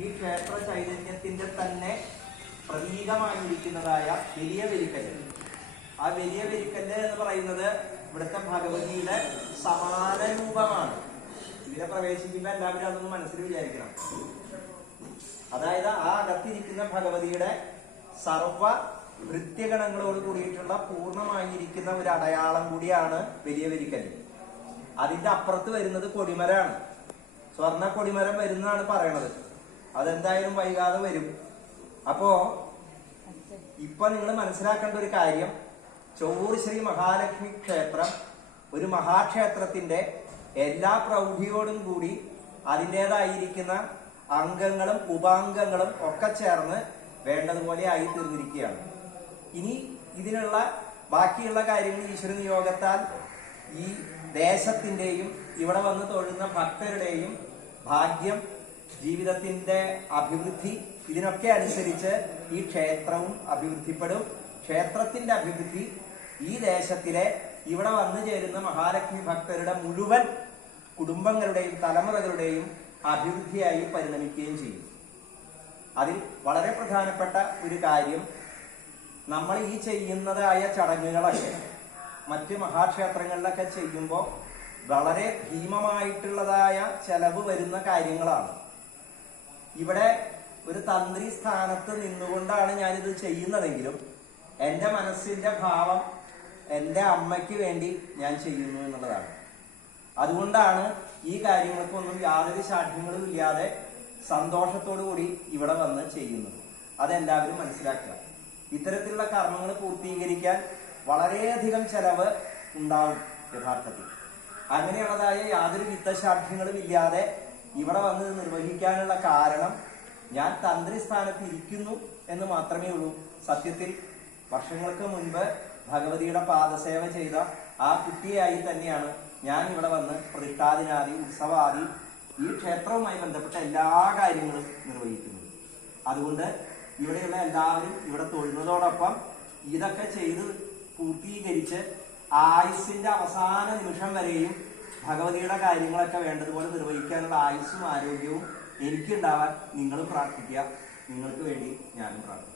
ഈ ക്ഷേത്ര ചൈതന്യത്തിന്റെ തന്നെ പ്രതീകമായിരിക്കുന്നതായ വലിയ വെരിക്കല്ല്. ആ വലിയ വെരിക്കല്ല് എന്ന് പറയുന്നത് ഇവിടുത്തെ ഭഗവതിയുടെ സമാന രൂപമാണ്. ഇതിനെ പ്രവേശിക്കുമ്പോൾ എല്ലാവരും അതൊന്ന് മനസ്സിൽ വിചാരിക്കണം. അതായത് ആ അകത്തിരിക്കുന്ന ഭഗവതിയുടെ സർവ വൃത്യഗണങ്ങളോട് കൂടിയിട്ടുള്ള പൂർണ്ണമായിരിക്കുന്ന ഒരു അടയാളം കൂടിയാണ് വലിയ വെരിക്കല്ല്. അതിന്റെ അപ്പുറത്ത് വരുന്നത് കൊടിമരമാണ്. സ്വർണ്ണ കൊടിമരം വരുന്നതാണ് പറയണത്. അതെന്തായാലും വൈകാതെ വരും. അപ്പോ ഇപ്പൊ നിങ്ങൾ മനസ്സിലാക്കേണ്ട ഒരു കാര്യം, ചൊവ്വൂർ ശ്രീ മഹാലക്ഷ്മി ക്ഷേത്രം ഒരു മഹാക്ഷേത്രത്തിന്റെ എല്ലാ പ്രൗഢിയോടും കൂടി അതിൻ്റെതായിരിക്കുന്ന അംഗങ്ങളും ഉപാംഗങ്ങളും ഒക്കെ ചേർന്ന് വേണ്ടതുപോലെ ആയി തീർന്നിരിക്കുകയാണ്. ഇനി ഇതിനുള്ള ബാക്കിയുള്ള കാര്യങ്ങൾ ഈശ്വര നിയോഗത്താൽ ഈ ദേശത്തിന്റെയും ഇവിടെ വന്ന് തൊഴുന്ന ഭക്തരുടെയും ഭാഗ്യം, ജീവിതത്തിന്റെ അഭിവൃദ്ധി, ഇതിനൊക്കെ അനുസരിച്ച് ഈ ക്ഷേത്രവും അഭിവൃദ്ധിപ്പെടും. ക്ഷേത്രത്തിന്റെ അഭിവൃദ്ധി ഈ ദേശത്തിലെ ഇവിടെ വന്നു ചേരുന്ന മഹാലക്ഷ്മി ഭക്തരുടെ മുഴുവൻ കുടുംബങ്ങളുടെയും തലമുറകളുടെയും അഭിവൃദ്ധിയായി പരിണമിക്കുകയും ചെയ്യും. അതിൽ വളരെ പ്രധാനപ്പെട്ട ഒരു കാര്യം, നമ്മൾ ഈ ചെയ്യുന്നതായ ചടങ്ങുകളൊക്കെ മറ്റ് മഹാക്ഷേത്രങ്ങളിലൊക്കെ ചെയ്യുമ്പോൾ വളരെ ഭീമമായിട്ടുള്ളതായ ചെലവ് വരുന്ന കാര്യങ്ങളാണ്. ഇവിടെ ഒരു തന്ത്രി സ്ഥാനത്ത് നിന്നുകൊണ്ടാണ് ഞാനിത് ചെയ്യുന്നതെങ്കിലും എൻ്റെ മനസ്സിന്റെ ഭാവം എൻ്റെ അമ്മയ്ക്ക് വേണ്ടി ഞാൻ ചെയ്യുന്നു എന്നുള്ളതാണ്. അതുകൊണ്ടാണ് ഈ കാര്യങ്ങൾക്കൊന്നും യാതൊരു ശാഠ്യങ്ങളും ഇല്ലാതെ സന്തോഷത്തോടു കൂടി ഇവിടെ വന്ന് ചെയ്യുന്നത്. അതെല്ലാവരും മനസ്സിലാക്കുക. ഇത്തരത്തിലുള്ള കർമ്മങ്ങൾ പൂർത്തീകരിക്കാൻ വളരെയധികം ചെലവ് ഉണ്ടാവും യഥാർത്ഥത്തിൽ. അങ്ങനെയുള്ളതായ യാതൊരു വിത്തശാഠ്യങ്ങളും ഇല്ലാതെ ഇവിടെ വന്ന് നിർവഹിക്കാനുള്ള കാരണം ഞാൻ തന്ത്രി സ്ഥാനത്ത് ഇരിക്കുന്നു എന്ന് മാത്രമേ ഉള്ളൂ. സത്യത്തിൽ വർഷങ്ങൾക്ക് മുൻപ് ഭഗവതിയുടെ പാദസേവ ചെയ്ത ആ കുട്ടിയായി തന്നെയാണ് ഞാൻ ഇവിടെ വന്ന് പ്രതിഷ്ഠാദിനാദി ഉത്സവാദി ഈ ക്ഷേത്രവുമായി ബന്ധപ്പെട്ട എല്ലാ കാര്യങ്ങളും നിർവഹിക്കുന്നത്. അതുകൊണ്ട് ഇവിടെയുള്ള എല്ലാവരും ഇവിടെ തൊഴുന്നതോടൊപ്പം ഇതൊക്കെ ചെയ്ത് പൂർത്തീകരിച്ച് ആയുസ്സിന്റെ അവസാന നിമിഷം വരെയും ഭഗവതിയുടെ കാര്യങ്ങളൊക്കെ വേണ്ടതുപോലെ നിർവഹിക്കാനുള്ള ആയുസ്സും ആരോഗ്യവും എനിക്കുണ്ടാവാൻ നിങ്ങളും പ്രാർത്ഥിക്കുക. നിങ്ങൾക്ക് വേണ്ടി ഞാനും പ്രാർത്ഥിക്കുക.